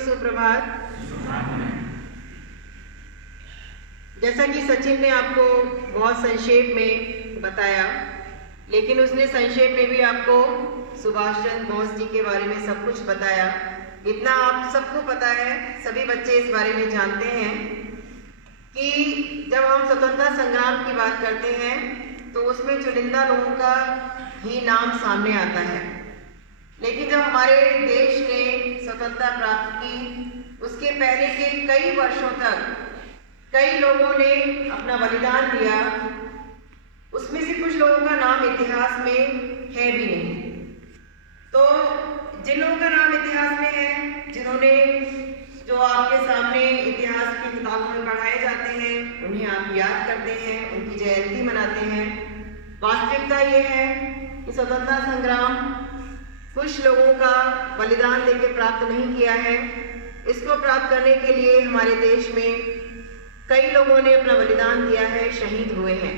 सुप्रभात। जैसा कि सचिन ने आपको बहुत संक्षेप में बताया, लेकिन उसने संक्षेप में भी आपको सुभाष चंद्र बोस जी के बारे में सब कुछ बताया। इतना आप सबको पता है, सभी बच्चे इस बारे में जानते हैं कि जब हम स्वतंत्रता संग्राम की बात करते हैं तो उसमें चुनिंदा लोगों का ही नाम सामने आता है। लेकिन जब हमारे देश ने स्वतंत्रता प्राप्त की, उसके पहले के कई वर्षों तक कई लोगों ने अपना बलिदान दिया। उसमें से कुछ लोगों का नाम इतिहास में है भी नहीं। तो जिन लोगों का नाम इतिहास में है, जिन्होंने जो आपके सामने इतिहास की किताबों में पढ़ाए जाते हैं, उन्हें आप याद करते हैं, उनकी जयंती मनाते हैं। वास्तविकता ये है कि स्वतंत्रता संग्राम कुछ लोगों का बलिदान देकर प्राप्त नहीं किया है। इसको प्राप्त करने के लिए हमारे देश में कई लोगों ने अपना बलिदान दिया है, शहीद हुए हैं।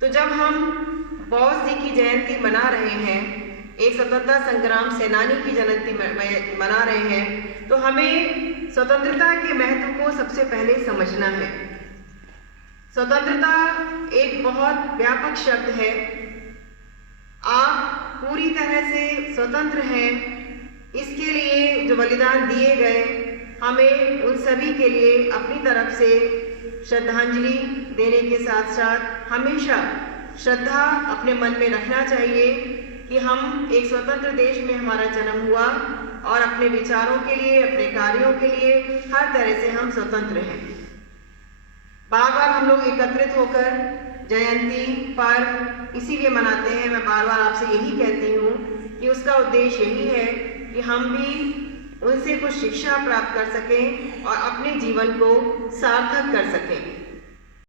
तो जब हम बोस जी की जयंती मना रहे हैं, एक स्वतंत्रता संग्राम सेनानी की जयंती मना रहे हैं, तो हमें स्वतंत्रता के महत्व को सबसे पहले समझना है। स्वतंत्रता एक बहुत व्यापक शब्द है। आप पूरी तरह से स्वतंत्र हैं। इसके लिए जो बलिदान दिए गए, हमें उन सभी के लिए अपनी तरफ से श्रद्धांजलि देने के साथ साथ हमेशा श्रद्धा अपने मन में रखना चाहिए कि हम एक स्वतंत्र देश में हमारा जन्म हुआ और अपने विचारों के लिए, अपने कार्यों के लिए हर तरह से हम स्वतंत्र हैं। बार बार हम लोग एकत्रित होकर जयंती पर्व इसीलिए मनाते हैं। मैं बार बार आपसे यही कहती हूँ कि उसका उद्देश्य यही है कि हम भी उनसे कुछ शिक्षा प्राप्त कर सकें और अपने जीवन को सार्थक कर सकें।